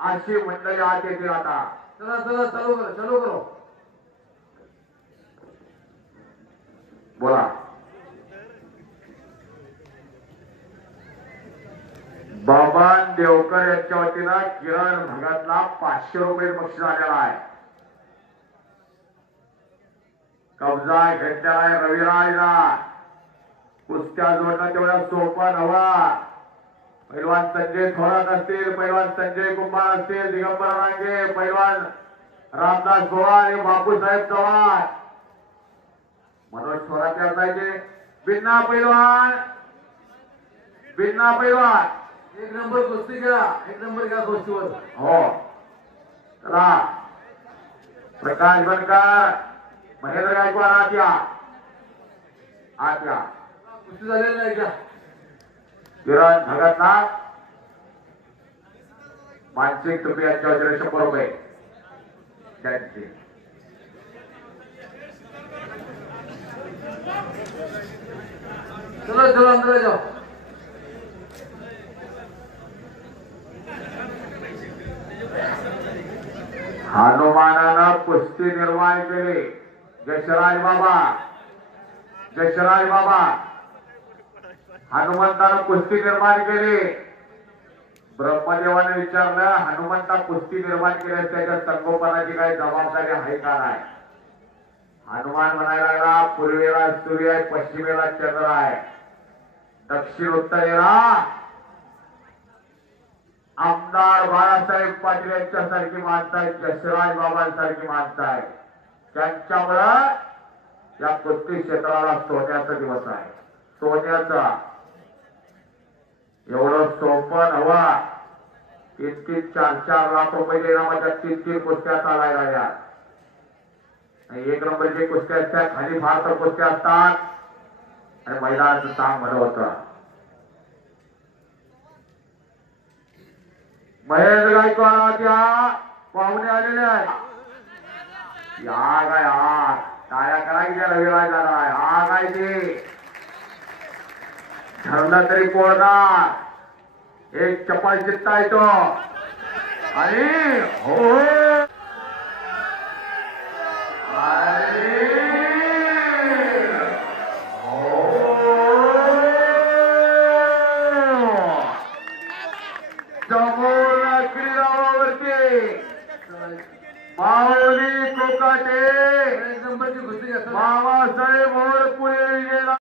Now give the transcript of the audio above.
अशी मंडळी आत येतील आता. चला चला चालू करो चालू करो. बोला. बबन देवकर यांच्या वतीनं किरण भगतला 500 रुपये बक्षीस आलेला आहे. कब्जा घेतलेला आहे रविराजला. कुस्त्या जोडणं तेवढं सोपं नव्हतं. पैलवान संजय थोरात असतील, पैलवान संजय कुंभार असतील, दिगंबर रांगे, पैलवान रामदास पवार आणि बापूसाहेब चव्हाण, मनोज थोरात असायचे. बिन्ना पैलवान एक नंबर कुस्ती घ्या, एक नंबर घ्या कुस्तीवर. हो. चला प्रकाश बनकर, महेंद्र गायकवाड आत या. कुस्ती झालेली नाही घ्या. किरण भगतला मानसिक तुम्ही यांच्या वतीने 100 रुपये त्यांचे. चलो चलो अंदर जाओ. हनुमानानं कुस्ती निर्माण केली. जशराज बाबा हनुमंतानं कुस्ती निर्माण केली. ब्रह्मदेवाने विचारलं, हनुमंता कुस्ती निर्माण केली त्याच्या संगोपनाची काही जबाबदारी आहे का नाही. हनुमान म्हणायला लागला, पूर्वेला सूर्य आहे, पश्चिमेला चंद्र आहे, दक्षिण उत्तरेला आमदार बाळासाहेब पाटील यांच्यासारखी माणसं आहेत, जसराज बाबांसारखी माणसं आहेत. त्यांच्यामुळं या कुस्ती क्षेत्राला सोन्याचा दिवस आहे. सोन्याचा. एवढं सोपं नव्हतं. 3-4 लाख रुपये इनामाच्या 3 कुस्त्या चालायला या. एक नंबरची कुस्त्या असतात, खाली फार तर कुस्त्या असतात आणि मैदानाचं काम भलं होतं. महेंद्र गायकवाड या पाहुणे आलेले आहेत. या काय टाळ्या करायच्या रविराजाला. हा काय ते ठरलं तरी कोणणार. एक चपाल चित्ता येतो आणि हो